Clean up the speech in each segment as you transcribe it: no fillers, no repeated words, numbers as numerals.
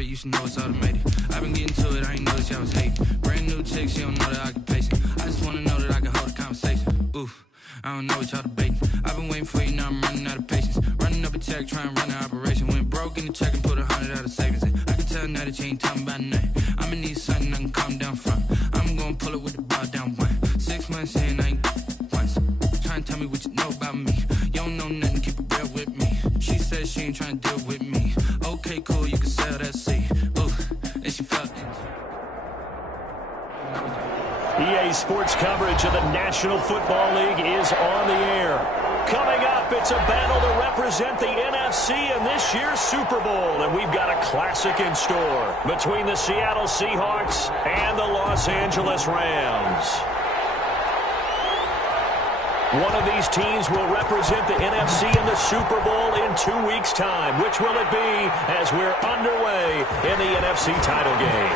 You should know it's automated. I've been getting to it, I ain't noticed y'all was hating. Brand new chick, she don't know that I can pace it. I just wanna know that I can hold a conversation. Oof, I don't know what y'all debating. I've been waiting for you, now I'm running out of patience. Running up a check, trying to run an operation. Went broke in the check and put 100 out of savings in. I can tell now that you ain't talking about nothing. I'ma need something I can calm down from. I'm gonna pull it with the bar down one. 6 months in, I ain't once. Trying to tell me what you know about me. You don't know nothing, keep it real with me. She said she ain't trying to deal with me. Okay, cool, you can sell that seat. Ooh, and she felt it. EA Sports coverage of the National Football League is on the air. Coming up, it's a battle to represent the NFC in this year's Super Bowl. And we've got a classic in store between the Seattle Seahawks and the Los Angeles Rams. One of these teams will represent the NFC in the Super Bowl in 2 weeks' time. Which will it be as we're underway in the NFC title game?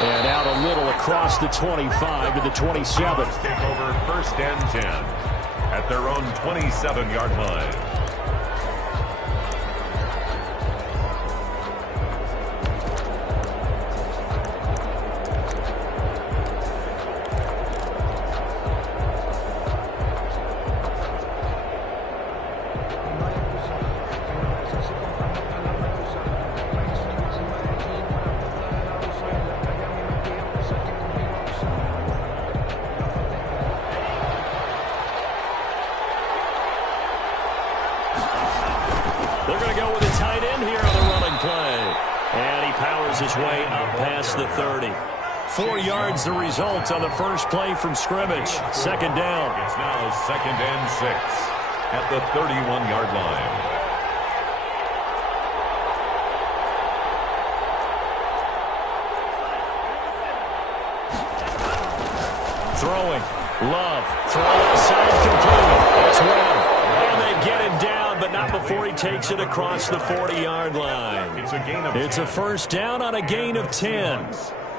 And out a little across the 25 to the 27. Take over 1st and 10 at their own 27-yard line. They're going to go with a tight end here on the running play. And he powers his way up past the 30. 4 yards the result on the first play from scrimmage. Second down. It's now 2nd and 6 at the 31-yard line. Throwing. Love. Throw outside complete. It's Webb. And they get him down, but not before he takes it across the 40-yard line. It's a first down on a gain of 10.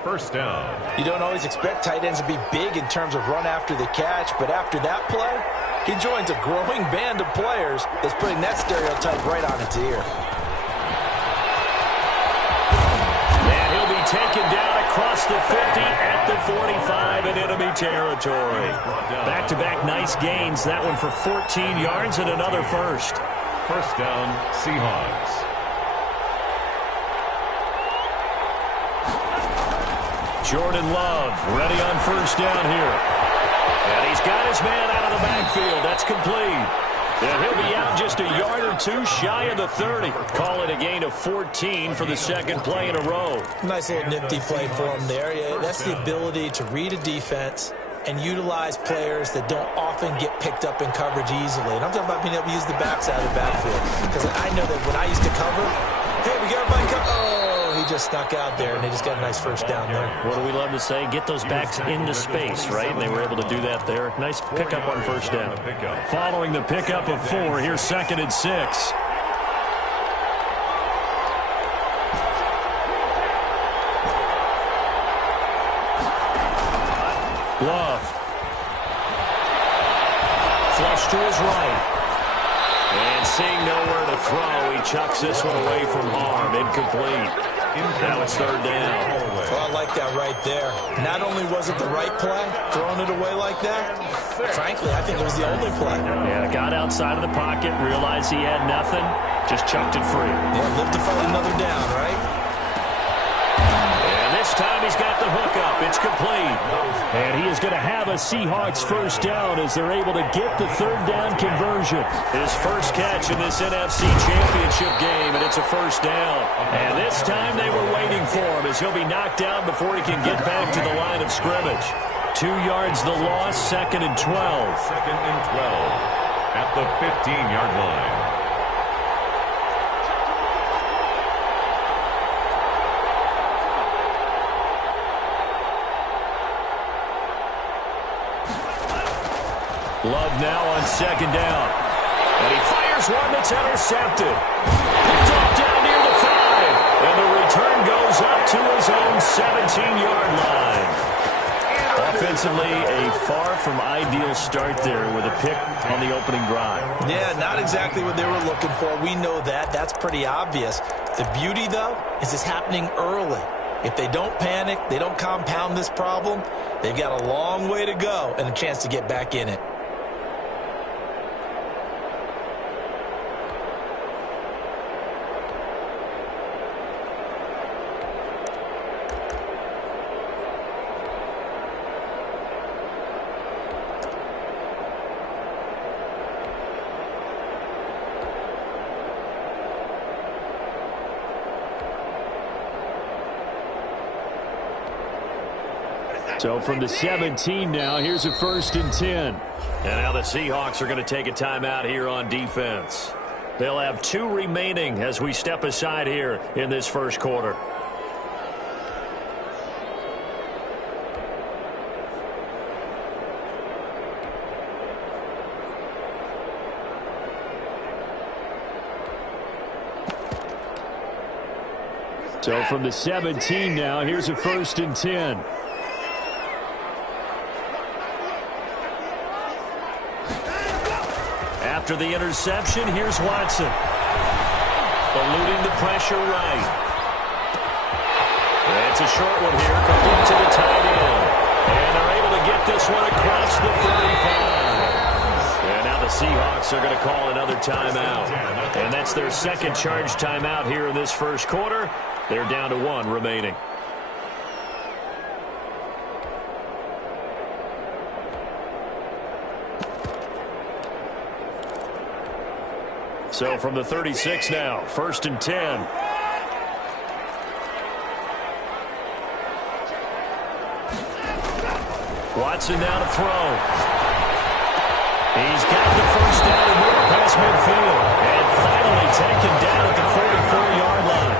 First down. You don't always expect tight ends to be big in terms of run after the catch, but after that play, he joins a growing band of players that's putting that stereotype right on its ear. And he'll be taken down across the 50 at the 45 in enemy territory. Back-to-back nice gains. That one for 14 yards and another first. First down, Seahawks. Jordan Love ready on first down here. And he's got his man out of the backfield. That's complete. And he'll be out just a yard or two shy of the 30. Call it a gain of 14 for the second play in a row. Nice little nifty play for him there. Yeah, that's the ability to read a defense and utilize players that don't often get picked up in coverage easily. And I'm talking about being able to use the backside of the backfield. Because I know that when I used to cover, hey, we got everybody covered. Oh, he just snuck out there, and they just got a nice first down there. What do we love to say? Get those backs into space, right? And they were able to do that there. Nice pickup on first down. Following the pickup of 4, here's 2nd and 6. Love. Flush to his right. And seeing nowhere to throw, he chucks this one away from harm. Incomplete. Now it's 3rd down. Well, I like that right there. Not only was it the right play, throwing it away like that, frankly, I think it was the only play. Yeah, got outside of the pocket, realized he had nothing, just chucked it free. Yeah, live to fight another down, right? This time he's got the hook up. It's complete. And he is going to have a Seahawks first down as they're able to get the 3rd down conversion. His first catch in this NFC Championship game, and it's a first down. And this time they were waiting for him as he'll be knocked down before he can get back to the line of scrimmage. 2 yards the loss, 2nd and 12. 2nd and 12 at the 15-yard line. Love now on 2nd down. And he fires one that's intercepted. Picked off down near the 5. And the return goes up to his own 17-yard line. Offensively, a far from ideal start there with a pick on the opening drive. Yeah, not exactly what they were looking for. We know that. That's pretty obvious. The beauty, though, is it's happening early. If they don't panic, they don't compound this problem, they've got a long way to go and a chance to get back in it. So from the 17 now, here's a 1st and 10. And now the Seahawks are going to take a timeout here on defense. They'll have 2 remaining as we step aside here in this first quarter. So from the 17 now, here's a 1st and 10. After the interception, here's Watson. Eluding the pressure right. It's a short one here, complete to the tight end. And they're able to get this one across the 35. And now the Seahawks are going to call another timeout. And that's their second charge timeout here in this first quarter. They're down to 1 remaining. So from the 36 now, 1st and 10. Watson now to throw. He's got the first down and more past midfield. And finally taken down at the 44-yard line.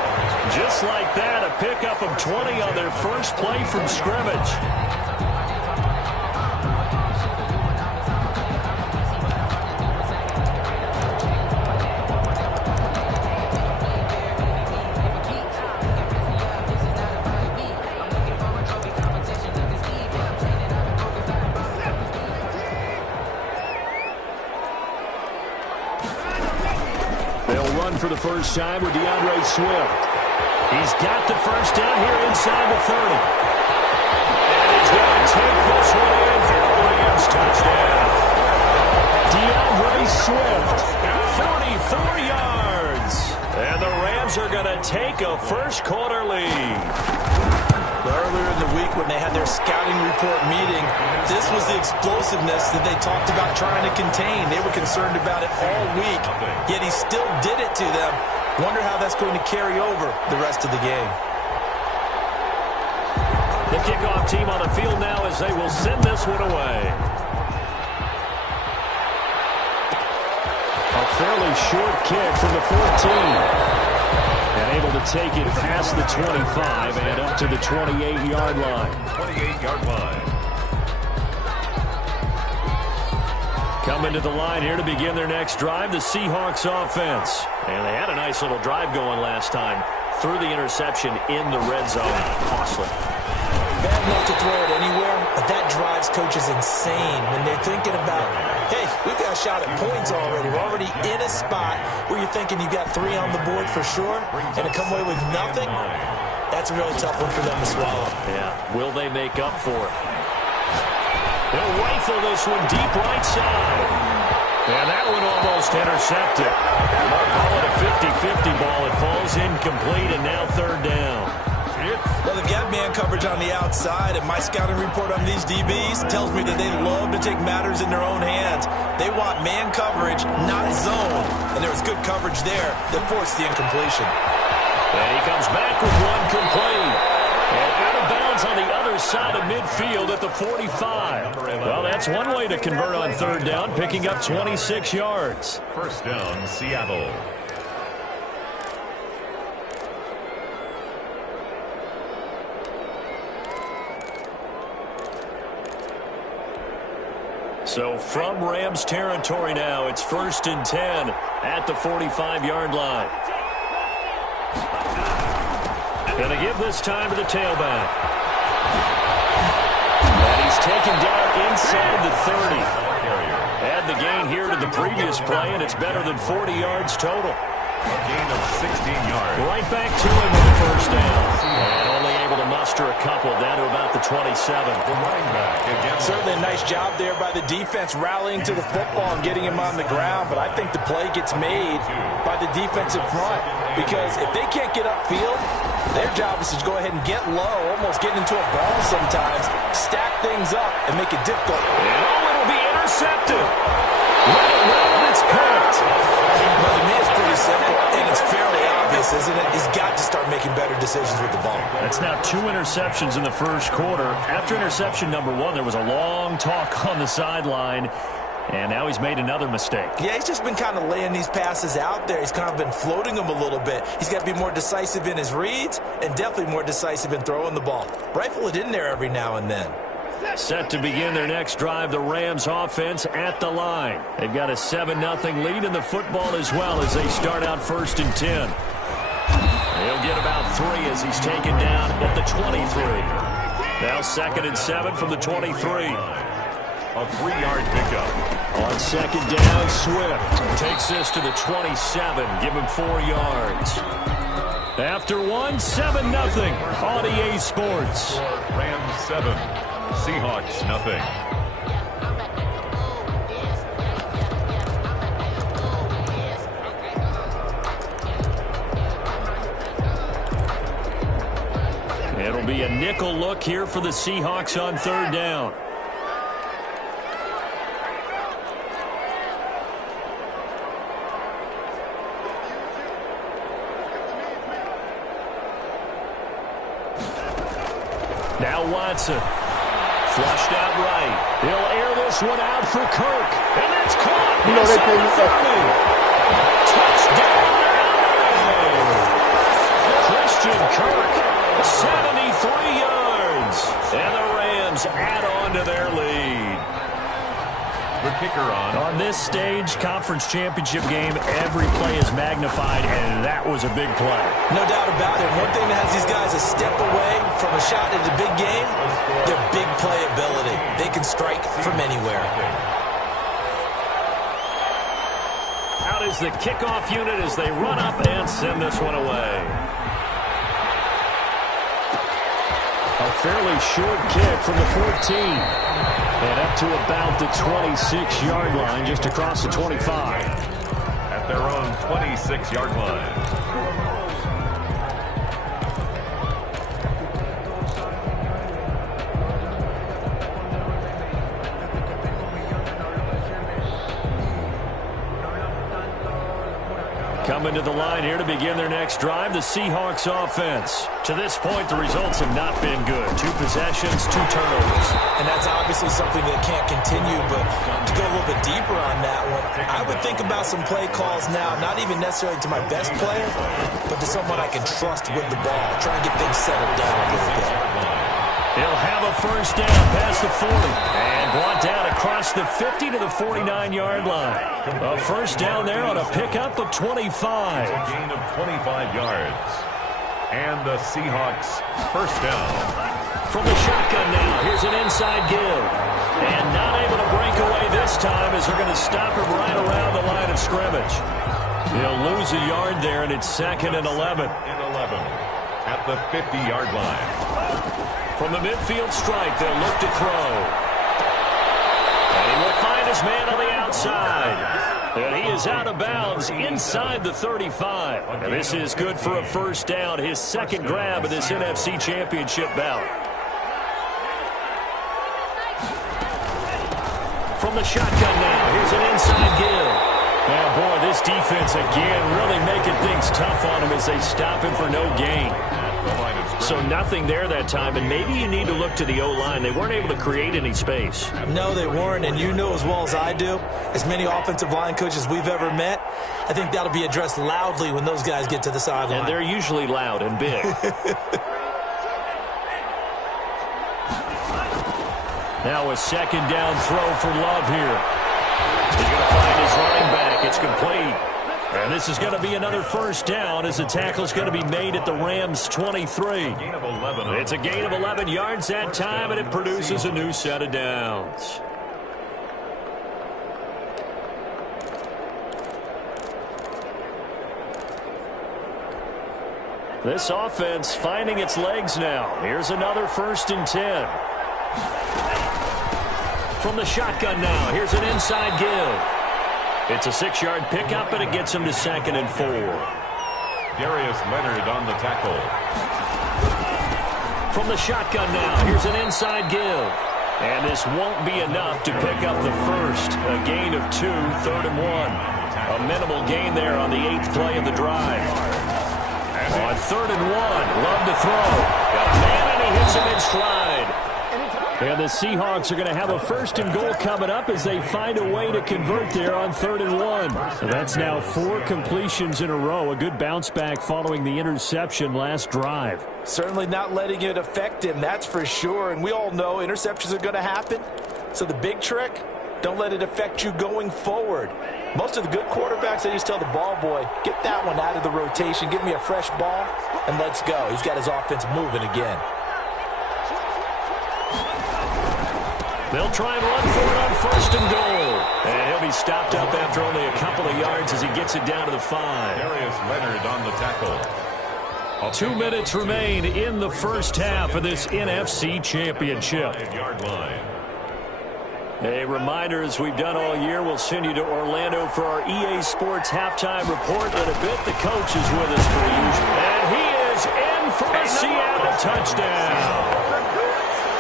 Just like that, a pickup of 20 on their first play from scrimmage. For the first time with DeAndre Swift. He's got the first down here inside the 30. And he's going to take this one in for a Rams touchdown. DeAndre Swift, 44 yards. And the Rams are going to take a first quarter lead. Earlier in the week when they had their scouting report meeting, this was the explosiveness that they talked about trying to contain. They were concerned about it all week, yet he still did it to them. Wonder how that's going to carry over the rest of the game. The kickoff team on the field now as they will send this one away. A fairly short kick from the 14. And able to take it past the 25 and up to the 28-yard line. 28-yard line. Coming to the line here to begin their next drive, the Seahawks offense. And they had a nice little drive going last time. Threw the interception in the red zone. Costly. Bad enough to throw it anywhere, but that drives coaches insane when they're thinking about, hey, we've got a shot at points already. We're already in a spot where you're thinking you got 3 on the board for sure, and to come away with nothing, that's a really tough one for them to swallow. Yeah, will they make up for it? They'll rifle this one deep right side. And that one almost intercepted. Call it a 50-50 ball. It falls incomplete, and now 3rd down. Well, they've got man coverage on the outside, and my scouting report on these DBs tells me that they love to take matters in their own hands. They want man coverage, not zone. And there was good coverage there that forced the incompletion. And he comes back with one complete. And out of bounds on the other side of midfield at the 45. Well, that's one way to convert on 3rd down, picking up 26 yards. 1st down, Seattle. So from Rams territory now, it's 1st and 10 at the 45-yard line. Going to give this time to the tailback. And he he's taken down inside the 30. Add the gain here to the previous play, and it's better than 40 yards total. A gain of 16 yards. Right back to him with the first down. And only able to muster a couple down to about the 27. The running back again. Certainly a nice job there by the defense rallying to the football and getting him on the ground, but I think the play gets made by the defensive front because if they can't get upfield, their job is to go ahead and get low, almost get into a ball sometimes, stack things up, and make it difficult. And it'll be intercepted. Right, it's picked. Well, to me, it's pretty simple, and it's fairly obvious, isn't it? He's got to start making better decisions with the ball. That's now 2 interceptions in the first quarter. After interception number 1, there was a long talk on the sideline, and now he's made another mistake. Yeah, he's just been kind of laying these passes out there. He's kind of been floating them a little bit. He's got to be more decisive in his reads and definitely more decisive in throwing the ball. Rifle it in there every now and then. Set to begin their next drive, the Rams offense at the line. They've got a 7-0 lead in the football as well as they start out 1st and 10. He'll get about 3 as he's taken down at the 23. Now 2nd and 7 from the 23. A 3-yard pickup. On 2nd down, Swift takes this to the 27. Give him 4 yards. After 1, 7-0 on EA Sports. Rams 7. Seahawks nothing. It'll be a nickel look here for the Seahawks on 3rd down. Now Watson. Flushed out right. He'll air this one out for Kirk. And it's caught. You know they play this up. Touchdown. Christian Kirk, 73 yards. And the Rams add on to their lead. The kicker On this stage, conference championship game, every play is magnified, and that was a big play. No doubt about it. One thing that has these guys a step away from a shot at the big game, their big play ability. They can strike from anywhere. Out is the kickoff unit as they run up and send this one away. A fairly short kick from the 14. And up to about the 26-yard line, just across the 25. At their own 26-yard line. Coming to the line here to begin their next drive, the Seahawks offense. To this point, the results have not been good. 2 possessions, 2 turnovers. And that's obviously something that can't continue, but to go a little bit deeper on that one, I would think about some play calls now, not even necessarily to my best player, but to someone I can trust with the ball, try and get things settled down a little bit. He'll have a first down past the 40 and brought down across the 50 to the 49-yard line. A first down there on a pickup of 25. A gain of 25 yards. And the Seahawks first down. From the shotgun now, here's an inside give. And not able to break away this time as they're going to stop him right around the line of scrimmage. He'll lose a yard there, and it's 2nd and 11. At the 50-yard line. From the midfield strike, they'll look to throw. And he will find his man on the outside. And he is out of bounds inside the 35. And this is good for a first down, his 2nd grab of this NFC Championship bout. From the shotgun now, here's an inside give. And boy, this defense again really making things tough on him as they stop him for no gain. So nothing there that time, and maybe you need to look to the O-line. They weren't able to create any space. No, they weren't, and you know as well as I do, as many offensive line coaches we've ever met, I think that'll be addressed loudly when those guys get to the sideline. And they're usually loud and big. Now a 2nd down throw for Love here. He's going to find his running back. It's complete. And this is going to be another first down as the tackle is going to be made at the Rams' 23. It's a gain of 11 yards that time, and it produces a new set of downs. This offense finding its legs now. Here's another 1st and 10. From the shotgun now, here's an inside give. It's a 6-yard pickup, and it gets him to 2nd and 4. Darius Leonard on the tackle. From the shotgun now, here's an inside give. And this won't be enough to pick up the first. A gain of 2, 3rd and 1. A minimal gain there on the 8th play of the drive. On 3rd and 1, Love to throw. Got a man, and he hits him in stride. And the Seahawks are going to have a 1st and goal coming up as they find a way to convert there on 3rd and 1. So that's now 4 completions in a row. A good bounce back following the interception last drive. Certainly not letting it affect him, that's for sure. And we all know interceptions are going to happen. So the big trick, don't let it affect you going forward. Most of the good quarterbacks, I just tell the ball boy, get that one out of the rotation, give me a fresh ball, and let's go. He's got his offense moving again. They'll try and run for it on 1st and goal. And he'll be stopped up after only a couple of yards as he gets it down to the 5. Darius Leonard on the tackle. 2 minutes remain in the first half of this NFC Championship. 5-yard line. A reminder, as we've done all year, we'll send you to Orlando for our EA Sports halftime report. In a bit, the coach is with us for usual. And he is in for a Seattle touchdown.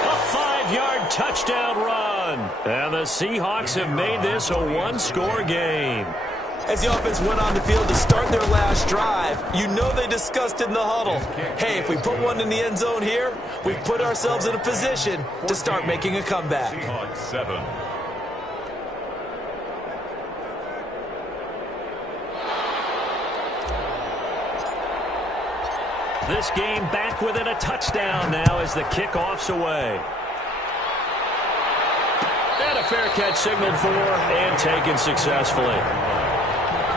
A 5-yard touchdown run. And the Seahawks have made this a 1-score game. As the offense went on the field to start their last drive, you know they discussed in the huddle, hey, if we put one in the end zone here, we've put ourselves in a position to start making a comeback. Seahawks 7. This game back within a touchdown now as the kickoff's away. And a fair catch signaled for and taken successfully.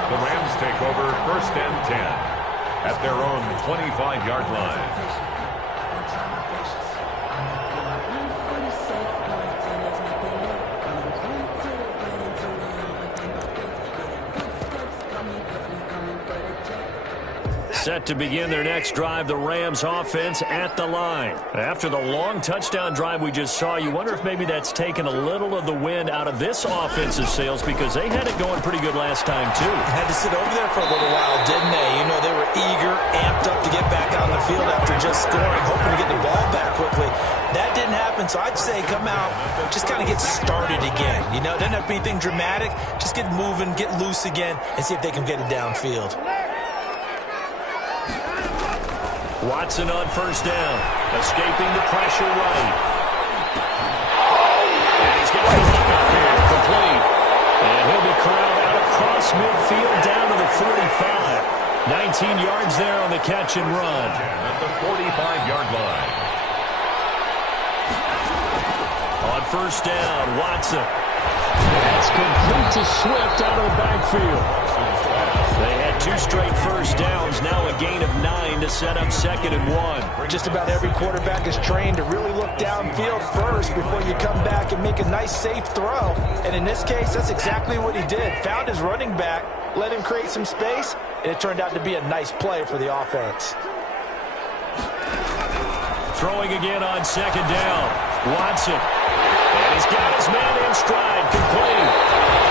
The Rams take over 1st and 10 at their own 25-yard line. Set to begin their next drive, the Rams offense at the line. After the long touchdown drive we just saw, you wonder if maybe that's taken a little of the wind out of this offensive sails because they had it going pretty good last time, too. Had to sit over there for a little while, didn't they? You know, they were eager, amped up to get back on the field after just scoring, hoping to get the ball back quickly. That didn't happen, so I'd say come out, just kind of get started again. You know, it doesn't have to be anything dramatic. Just get moving, get loose again, and see if they can get it downfield. Watson on 1st down, escaping the pressure right. And he's got the hook up here, complete. And he'll be corralled out across midfield down to the 45. 19 yards there on the catch and run. At the 45-yard line. On 1st down, Watson. That's complete to Swift out of the backfield. They had 2 straight 1st downs, now a gain of 9 to set up 2nd and 1. Just about every quarterback is trained to really look downfield first before you come back and make a nice, safe throw. And in this case, that's exactly what he did. Found his running back, let him create some space, and it turned out to be a nice play for the offense. Throwing again on 2nd down. Watson. And he's got his man in stride, complete.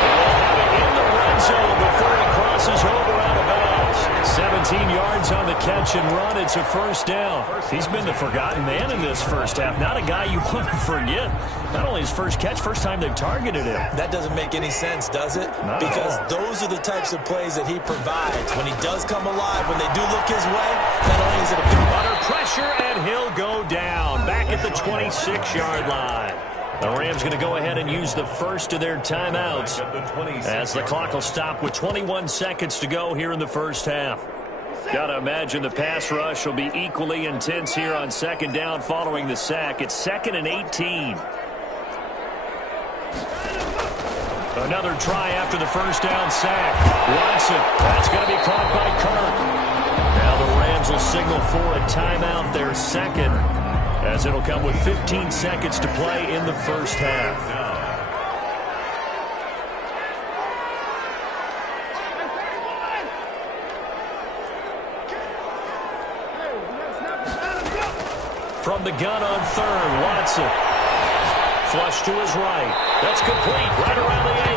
And we'll have it in the red zone before he crosses over out of bounds. 17 yards on the catch and run. It's a 1st down. He's been the forgotten man in this first half. Not a guy you want to forget. Not only his first catch, first time they've targeted him. That doesn't make any sense, does it? Not because those are the types of plays that he provides. When he does come alive, when they do look his way, not only is it a big under pressure, and he'll go down. Back at the 26-yard line. The Rams going to go ahead and use the first of their timeouts as the clock will stop with 21 seconds to go here in the first half. Got to imagine the pass rush will be equally intense here on 2nd down following the sack. It's 2nd and 18. Another try after the first down sack. Watson, that's going to be caught by Kirk. Now the Rams will signal for a timeout, their second, as it'll come with 15 seconds to play in the first half. From the gun on third, Watson. Flush to his right. That's complete, right around the 8.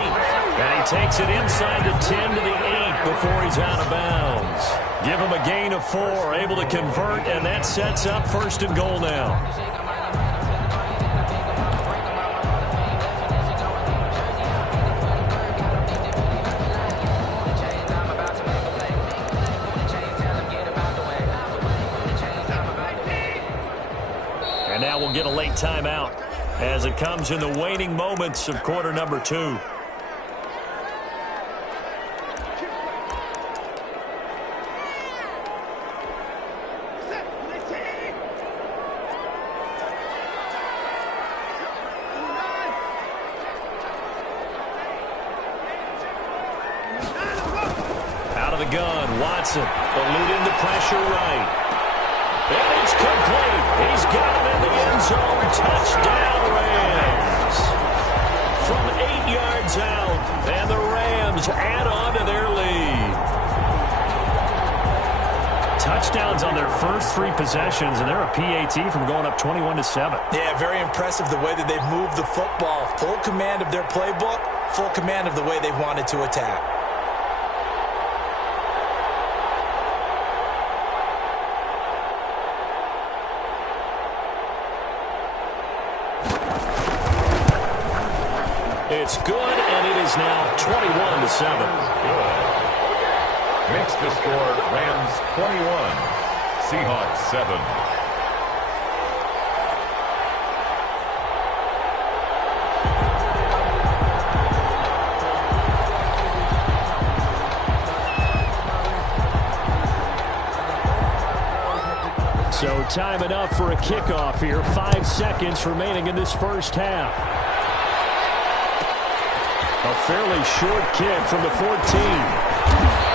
And he takes it inside the 10 to the 8 before he's out of bounds. Give him a gain of 4, able to convert, and that sets up first and goal now. And now we'll get a late timeout as it comes in the waning moments of quarter number 2. Out of the gun, Watson eluding the pressure right. And it's complete. He's got it in the end zone. Touchdown, Rams. From 8 yards out, and the Rams add on to their lead. Touchdowns on their first 3 possessions, and they're a PAT from going up 21-7. Yeah, very impressive the way that they've moved the football. Full command of their playbook, full command of the way they've wanted to attack. It's good, and it is now 21-7. Makes the score Rams 21, Seahawks 7. So time enough for a kickoff here. 5 seconds remaining in this first half. A fairly short kick from the 14.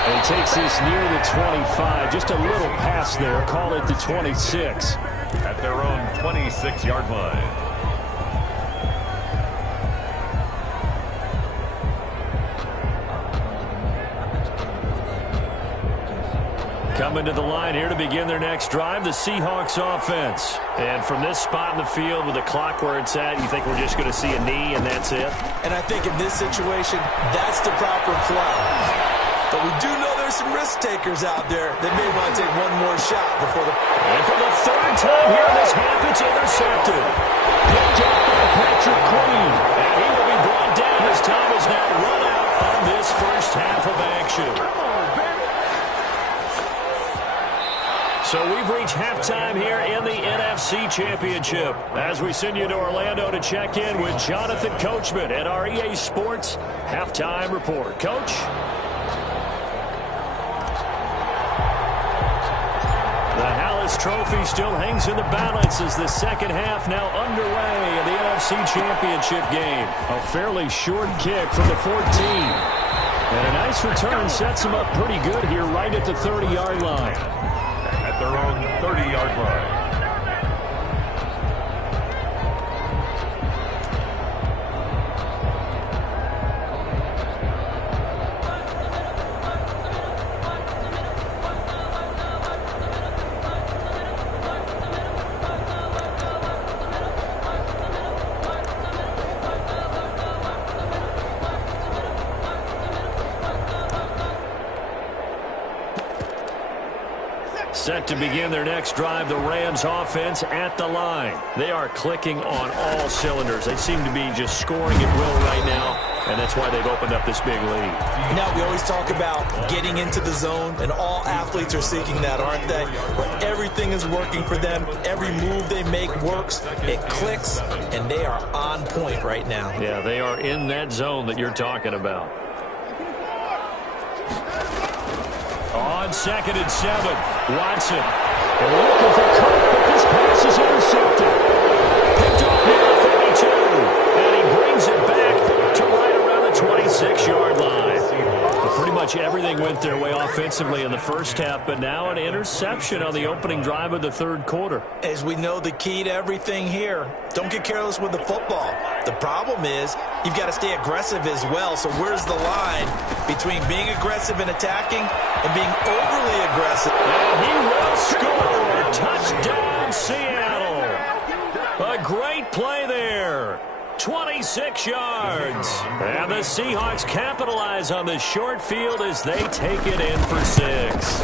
And he takes this near the 25. Just a little pass there. Call it the 26. At their own 26-yard line. Coming to the line here to begin their next drive, the Seahawks offense. And from this spot in the field with the clock where it's at, you think we're just going to see a knee and that's it? And I think in this situation, that's the proper play. But we do know there's some risk takers out there that may want to take one more shot before the... And for the 3rd time here in this half, it's intercepted. Picked up by Patrick Queen. And he will be brought down as time is now run out on this first half of action. So we've reached halftime here in the NFC Championship as we send you to Orlando to check in with Jonathan Coachman at our EA Sports Halftime Report. Coach? The Hallis Trophy still hangs in the balance as the second half now underway in the NFC Championship game. A fairly short kick from the 14. And a nice return sets him up pretty good here right at the 30-yard line. At their own 30-yard line. Set to begin their next drive, the Rams offense at the line. They are clicking on all cylinders. They seem to be just scoring at will right now, and that's why they've opened up this big lead. Now, we always talk about getting into the zone, and all athletes are seeking that, aren't they? Where everything is working for them. Every move they make works. It clicks, and they are on point right now. Yeah, they are in that zone that you're talking about. On 2nd and 7, Watson. They're looking for Kirk, but this pass is intercepted. Picked off near the 32, and he brings it back to right around the 27. their way offensively in the first half, but now an interception on the opening drive of the third quarter. As we know, the key to everything here, don't get careless with the football. The problem is you've got to stay aggressive as well. So where's the line between being aggressive and attacking and being overly aggressive? And he will score. Touchdown, Seattle. A great play there. 26 yards. And the Seahawks capitalize on the short field as they take it in for 6.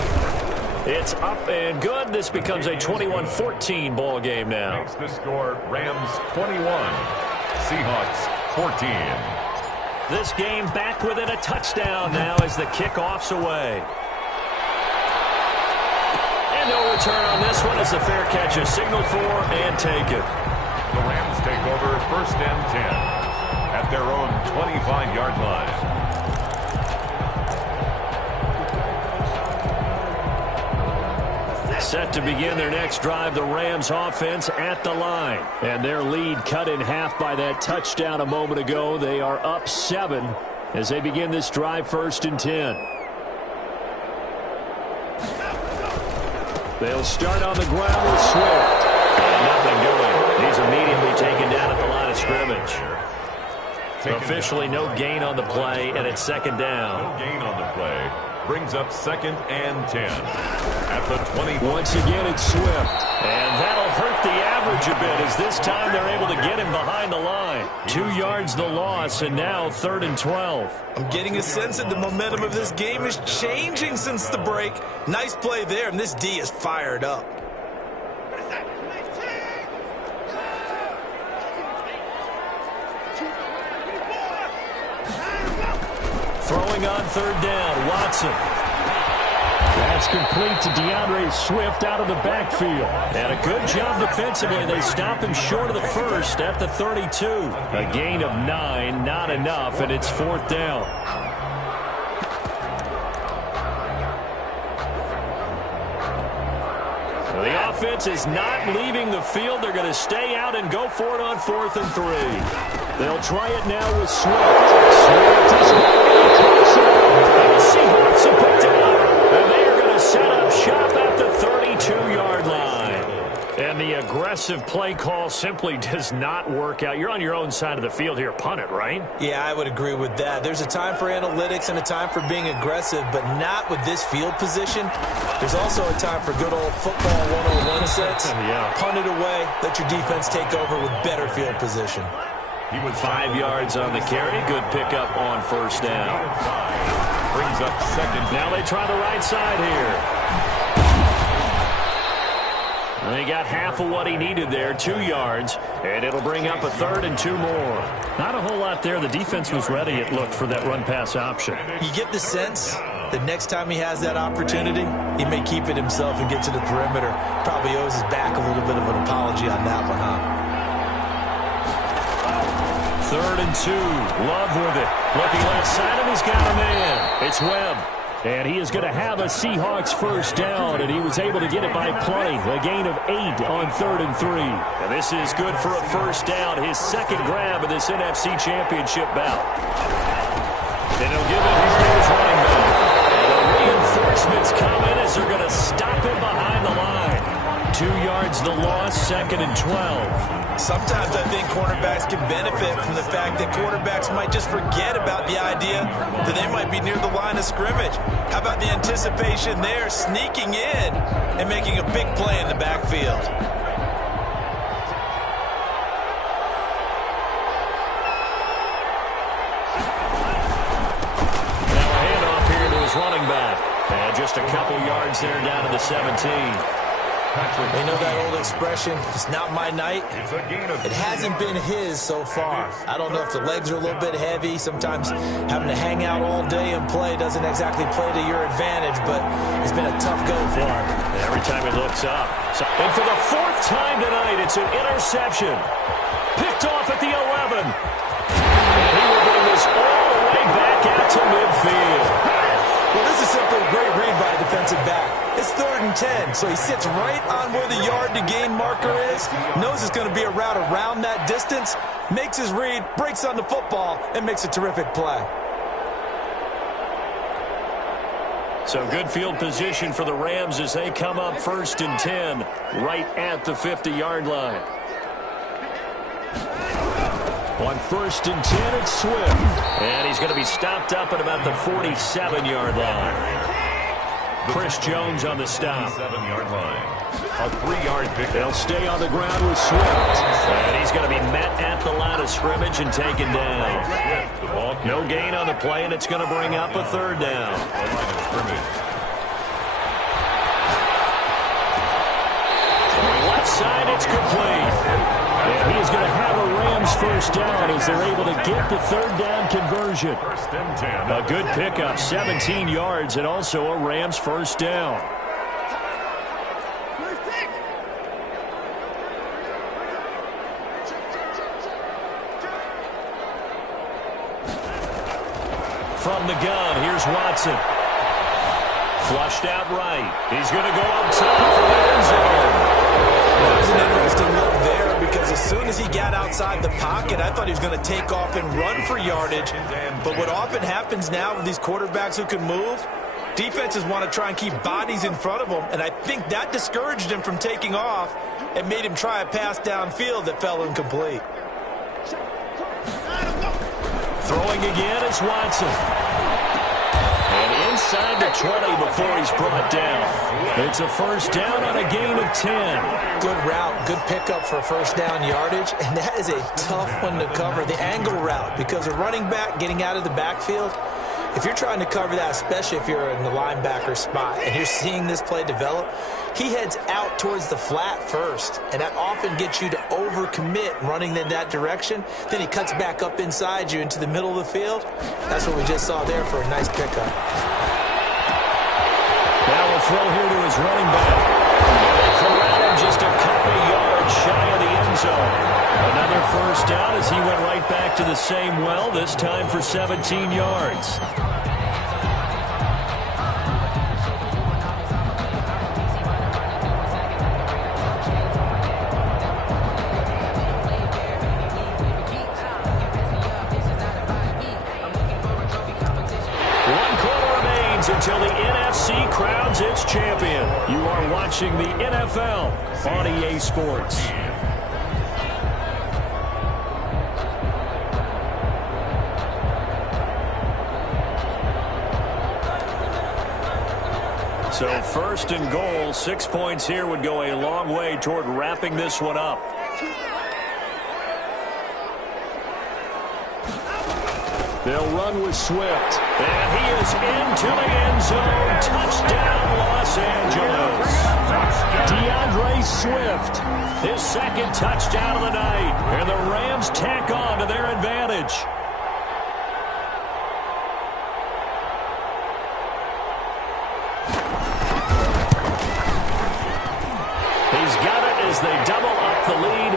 It's up and good. This becomes a 21-14 ball game now. Makes the score Rams 21, Seahawks 14. This game back within a touchdown now as the kickoff's away. And no return on this one as the fair catch is signaled for and taken. The Rams take over 1st and 10 at their own 25-yard line. Set to begin their next drive, the Rams offense at the line. And their lead cut in half by that touchdown a moment ago. They are up 7 as they begin this drive 1st and 10. They'll start on the ground with Swift. And nothing doing. He's immediately taken down at the line of scrimmage. Officially no gain on the play, and it's 2nd down. No gain on the play. Brings up 2nd and 10 at the 20. Once again, it's Swift. And that'll hurt the average a bit as this time they're able to get him behind the line. 2 yards the loss, and now 3rd and 12. I'm getting a sense that the momentum of this game is changing since the break. Nice play there, and this D is fired up. Throwing on 3rd down, Watson. That's complete to DeAndre Swift out of the backfield. And a good job defensively. They stop him short of the first at the 32. A gain of 9, not enough, and it's 4th down. The offense is not leaving the field. They're going to stay out and go for it on 4th and 3. They'll try it now with Swift. Swift is and the Seahawks have picked it up. And they are going to set up shop at the 32-yard line. And the aggressive play call simply does not work out. You're on your own side of the field here. Punt it, right? Yeah, I would agree with that. There's a time for analytics and a time for being aggressive, but not with this field position. There's also a time for good old football 101 sense. Yeah. Punt it away. Let your defense take over with better field position. He was 5 yards on the carry. Good pickup on 1st down. Brings up 2nd. Now they try the right side here. They got half of what he needed there, 2 yards, and it'll bring up a 3rd and 2 more. Not a whole lot there. The defense was ready, it looked, for that run-pass option. You get the sense that next time he has that opportunity, he may keep it himself and get to the perimeter. Probably owes his back a little bit of an apology on that one, huh? 3rd and 2. Love with it. Looking left side, and he's got a man. It's Webb. And he is going to have a Seahawks 1st down, and he was able to get it by play. A gain of 8 on 3rd and 3. And this is good for a 1st down, his 2nd grab of this NFC Championship bout. And he'll give it here to his running back. And the reinforcements come in as they're going to stop him behind the line. 2 yards the loss, 2nd and 12. Sometimes I think cornerbacks can benefit from the fact that quarterbacks might just forget about the idea that they might be near the line of scrimmage. How about the anticipation there, sneaking in and making a big play in the backfield? Now a handoff here to his running back. And just a couple yards there down to the 17. You know that old expression, it's not my night? It hasn't been his so far. I don't know if the legs are a little bit heavy. Sometimes having to hang out all day and play doesn't exactly play to your advantage, but it's been a tough go for him. Every time he looks up. And for the 4th time tonight, it's an interception. Picked off at the 11. And he will bring this all the way back out to midfield. Well, this is simply a great read by a defensive back. It's 3rd and 10, so he sits right on where the yard-to-gain marker is, knows it's going to be a route around that distance, makes his read, breaks on the football, and makes a terrific play. So good field position for the Rams as they come up 1st and 10 right at the 50-yard line. On 1st and 10, it's Swift. And he's going to be stopped up at about the 47-yard line. Chris Jones on the stop. 7-yard line. A 3-yard pick. They'll stay on the ground with Swift. And he's going to be met at the line of scrimmage and taken down. No gain on the play, and it's going to bring up a 3rd down. The line of scrimmage. Left side, it's complete. And he is going to have a Rams 1st down as they're able to get the 3rd down conversion. 1st and 10. A good pickup, 17 yards, and also a Rams 1st down. From the gun, here's Watson. Flushed out right. He's going to go up top for the end zone. That was an interesting look there because as soon as he got outside the pocket, I thought he was going to take off and run for yardage. But what often happens now with these quarterbacks who can move, defenses want to try and keep bodies in front of them, and I think that discouraged him from taking off and made him try a pass downfield that fell incomplete. Throwing again is Watson. And inside the 20 before he's brought down. It's a 1st down on a gain of 10. Good route, good pickup for 1st down yardage, and that is a tough one to cover, the angle route, because a running back getting out of the backfield, if you're trying to cover that, especially if you're in the linebacker spot and you're seeing this play develop, he heads out towards the flat first, and that often gets you to overcommit running in that direction. Then he cuts back up inside you into the middle of the field. That's what we just saw there for a nice pickup. Now a throw here to his running back. They corral him just a couple yards shy of the end zone. Another 1st down as he went right back to the same well, this time for 17 yards. Until the NFC crowns its champion. You are watching the NFL on EA Sports. So 1st and goal, 6 points here would go a long way toward wrapping this one up. They'll run with Swift. And he is into the end zone. Touchdown, Los Angeles. DeAndre Swift, his 2nd touchdown of the night. And the Rams tack on to their advantage. He's got it as they double up the lead.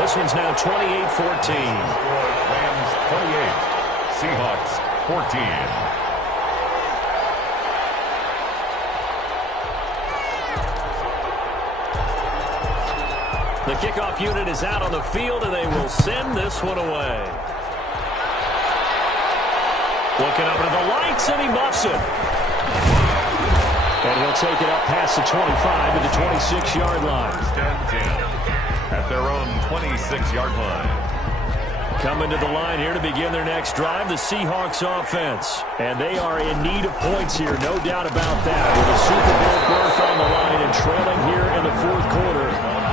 This one's now 28-14. Rams 28. Seahawks 14. The kickoff unit is out on the field, and they will send this one away. Looking up to the lights, and he muffs it. And he'll take it up past the 25 to the 26-yard line. 10-10 at their own 26-yard line. Coming to the line here to begin their next drive, the Seahawks offense. And they are in need of points here, no doubt about that. With a Super Bowl berth on the line and trailing here in the 4th quarter.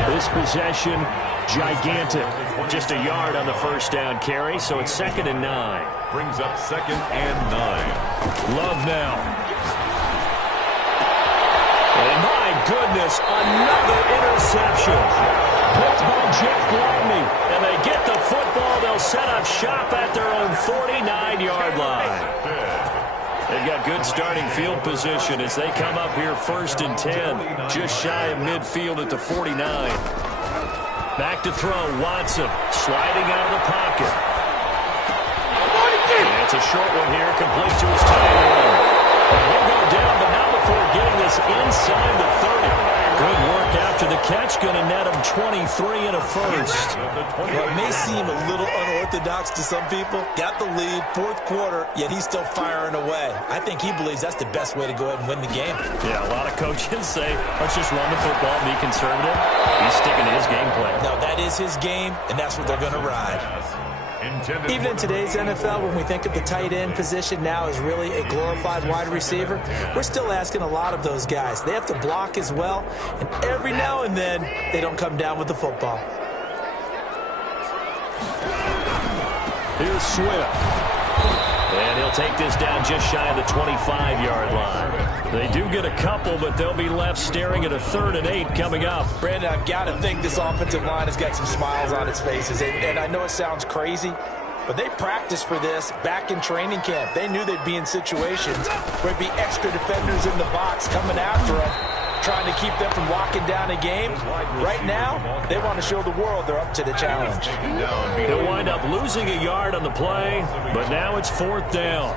This possession, gigantic. Just a yard on the 1st down carry, so it's 2nd and 9. Brings up 2nd and 9. Love now. And my goodness, another interception. Picked by Jeff Gladney. And they get the football. They'll set up shop at their own 49-yard line. They've got good starting field position as they come up here 1st and 10. Just shy of midfield at the 49. Back to throw, Watson. Sliding out of the pocket. And it's a short one here, complete to his tight end. And he'll go down, but not before getting this inside the 30. Good work after the catch. Going to net him 23 and a first. Well, it may seem a little unorthodox to some people. Got the lead, fourth quarter, yet he's still firing away. I think he believes that's the best way to go ahead and win the game. Yeah, a lot of coaches say, let's just run the football, be conservative. He's sticking to his game plan. No, that is his game, and that's what they're going to ride. Even in today's NFL, when we think of the tight end position now as really a glorified wide receiver, we're still asking a lot of those guys. They have to block as well, and every now and then, they don't come down with the football. Here's Swift. And he'll take this down just shy of the 25-yard line. They do get a couple, but they'll be left staring at a 3rd and 8 coming up. Brandon, I've got to think this offensive line has got some smiles on its faces. And I know it sounds crazy, but they practiced for this back in training camp. They knew they'd be in situations where there'd be extra defenders in the box coming after them, trying to keep them from locking down a game. Right now, they want to show the world they're up to the challenge. He'll wind up losing a yard on the play, but now it's 4th down.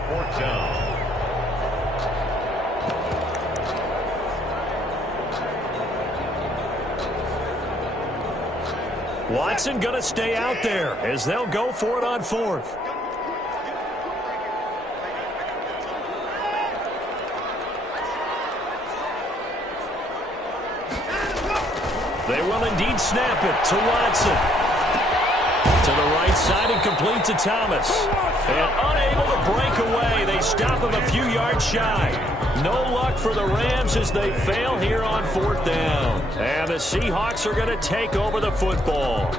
Watson going to stay out there as they'll go for it on 4th. They will indeed snap it to Watson. To the right side and complete to Thomas. And unable to break away. They stop him a few yards shy. No luck for the Rams as they fail here on 4th down. And the Seahawks are going to take over the football.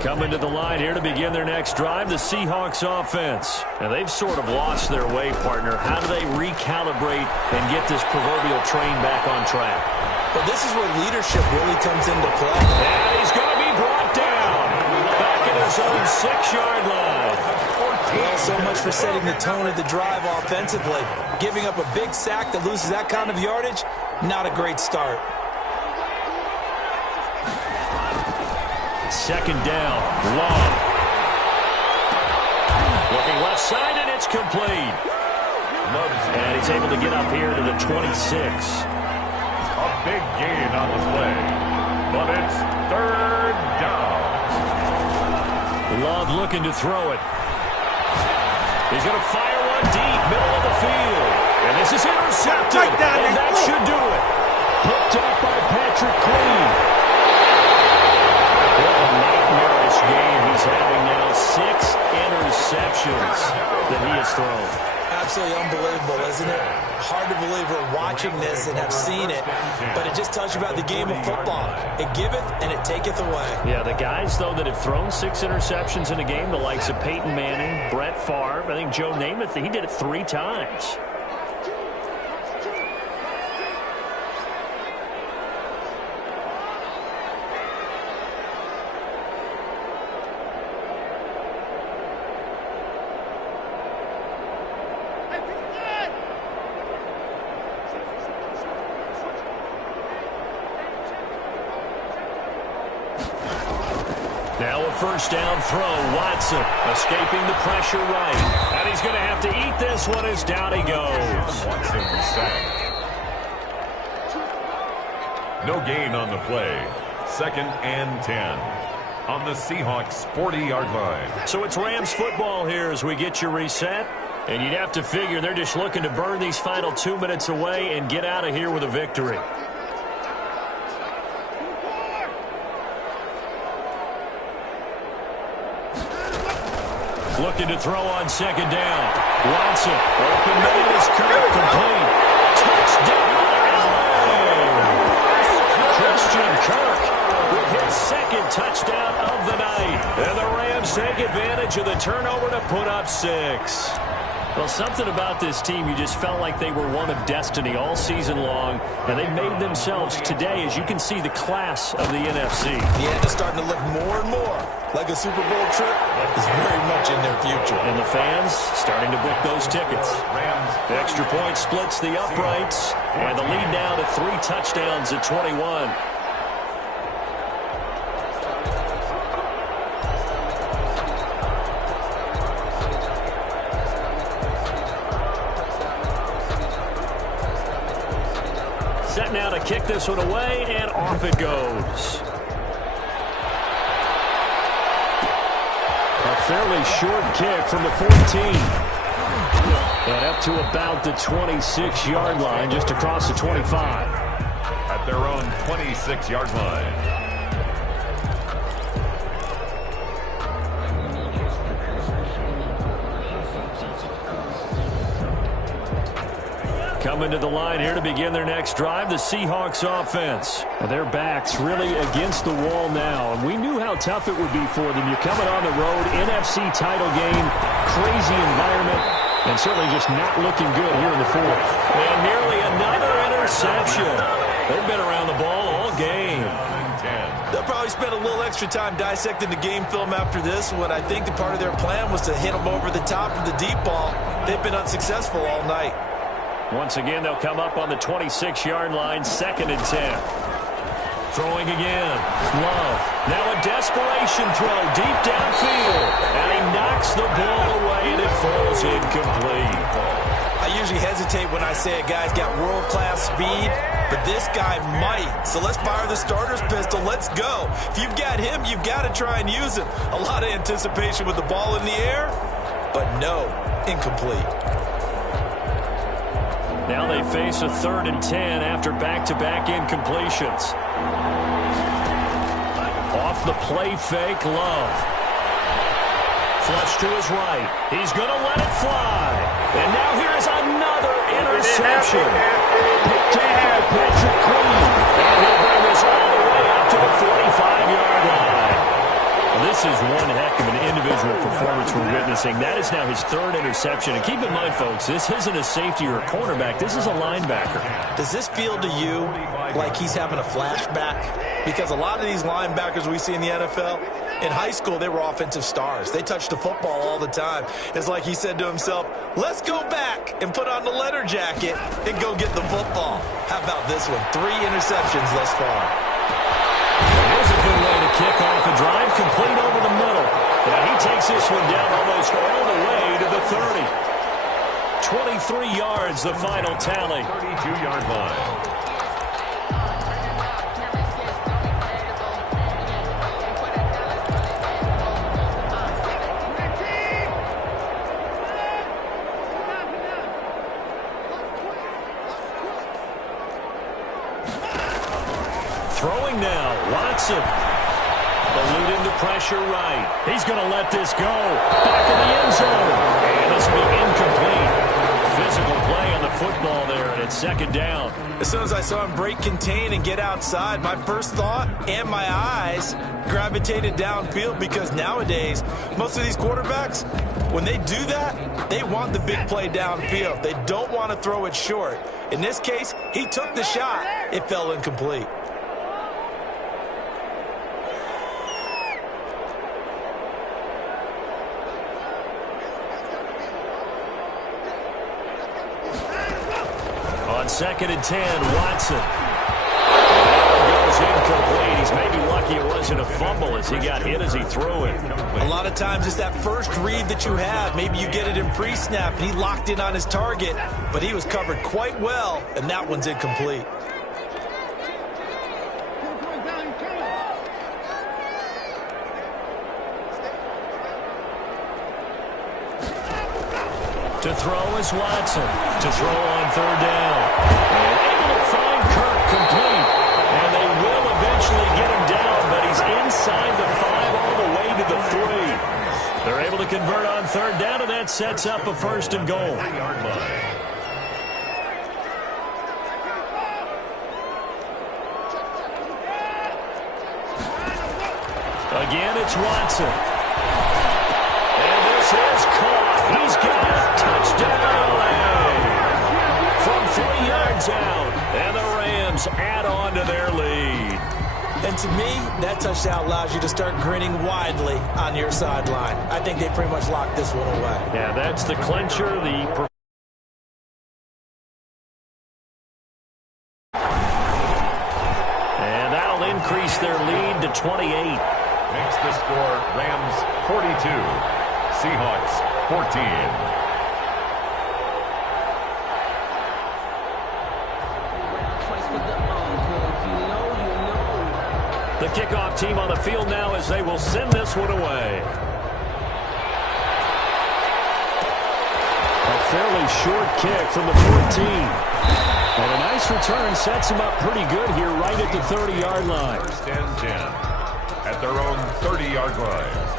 Coming to the line here to begin their next drive, the Seahawks offense. And they've sort of lost their way, partner. How do they recalibrate and get this proverbial train back on track? Well, this is where leadership really comes into play. And he's going to be brought down. Back at his own 6-yard line. Well, so much for setting the tone of the drive offensively. Giving up a big sack that loses that kind of yardage, not a great start. 2nd down, Long. Looking left side, and it's complete. And he's able to get up here to the 26. A big gain on the play, but it's 3rd down. Love looking to throw it. He's going to fire one deep, middle of the field. And this is intercepted, and that should do it. Picked up by Patrick Queen. What a nightmarish game he's having now. 6 interceptions that he has thrown. Absolutely unbelievable, isn't it? Hard to believe we're watching this and have seen it, but it just tells you about the game of football. It giveth and it taketh away. Yeah, the guys, though, that have thrown 6 interceptions in a game, the likes of Peyton Manning, Brett Favre, I think Joe Namath, he did it 3 times. Now a 1st down throw. Watson escaping the pressure right. And he's going to have to eat this one as down he goes. Watson sacked. No gain on the play. 2nd and 10 on the Seahawks 40-yard line. So it's Rams football here as we get you reset. And you'd have to figure they're just looking to burn these final 2 minutes away and get out of here with a victory. Looking to throw on 2nd down. Watson, open middle is Kirk, complete. Touchdown, LA! Christian Kirk with his 2nd touchdown of the night. And the Rams take advantage of the turnover to put up 6. Well, something about this team, you just felt like they were one of destiny all season long, and they made themselves today, as you can see, the class of the NFC. Yeah, they're starting to look more and more like a Super Bowl trip is very much in their future. And the fans starting to book those tickets. The extra point splits the uprights, and the lead now to 3 touchdowns at 21. Set now to kick this one away, and off it goes. A fairly short kick from the 14. And up to about the 26-yard line, just across the 25. At their own 26-yard line. Coming to the line here to begin their next drive, the Seahawks offense. Their backs really against the wall now, and we knew how tough it would be for them. You're coming on the road, NFC title game, crazy environment, and certainly just not looking good here in the fourth. And nearly another interception. They've been around the ball all game. They'll probably spend a little extra time dissecting the game film after this one. I think that part of their plan was to hit them over the top of the deep ball. They've been unsuccessful all night. Once again, they'll come up on the 26-yard line, 2nd and 10. Throwing again. Love. Now a desperation throw deep downfield. And he knocks the ball away, and it falls incomplete. I usually hesitate when I say a guy's got world-class speed, but this guy might. So let's fire the starter's pistol. Let's go. If you've got him, you've got to try and use him. A lot of anticipation with the ball in the air, but no, incomplete. Now they face a 3rd and 10 after back-to-back incompletions. Off the play fake, Love. Flush to his right. He's going to let it fly. And now here's another interception. Picked up by Patrick Queen. And he'll bring this all the way up to the 45-yard line. This is one heck of an individual performance we're witnessing. That is now his 3rd interception. And keep in mind, folks, this isn't a safety or a cornerback. This is a linebacker. Does this feel to you like he's having a flashback? Because a lot of these linebackers we see in the NFL, in high school, they were offensive stars. They touched the football all the time. It's like he said to himself, let's go back and put on the leather jacket and go get the football. How about this one? 3 interceptions thus far. Here's a good way to kick off a drive, complete over the middle. And he takes this one down almost all the way to the 30. 23 yards, the final tally. 32-yard line. Throwing now, Watson. Eluding the pressure right. He's going to let this go. Back in the end zone. And this will be incomplete. Physical play on the football there, and it's 2nd down. As soon as I saw him break contain and get outside, my first thought and my eyes gravitated downfield, because nowadays, most of these quarterbacks, when they do that, they want the big play downfield. They don't want to throw it short. In this case, he took the shot. It fell incomplete. On 2nd and 10, Watson. Goes incomplete. He's maybe lucky it wasn't a fumble as he got hit as he threw it. A lot of times it's that first read that you have. Maybe you get it in pre-snap, and he locked in on his target, but he was covered quite well, and that one's incomplete. To throw is Watson. To throw on 3rd down. And able to find Kirk complete. And they will eventually get him down, but he's inside the 5 all the way to the 3. They're able to convert on 3rd down, and that sets up a 1st and goal. Again, it's Watson. And this is caught. He's got it. Touchdown, LA. From 3 yards out. And the Rams add on to their lead. And to me, that touchdown allows you to start grinning widely on your sideline. I think they pretty much locked this one away. Yeah, that's the clincher. And that'll increase their lead to 28. Makes the score Rams 42, Seahawks 14. The kickoff team on the field now as they will send this one away. A fairly short kick from the 14. And a nice return sets them up pretty good here right at the 30-yard line. First and 10 at their own 30-yard line.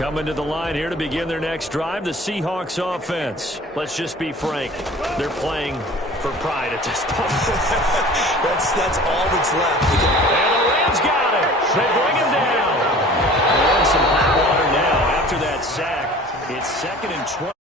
Coming to the line here to begin their next drive, the Seahawks offense. Let's just be frank. They're playing for pride at this point. that's all that's left. And the Rams got it. They bring him down. They're in some hot water now after that sack. It's 2nd and 20.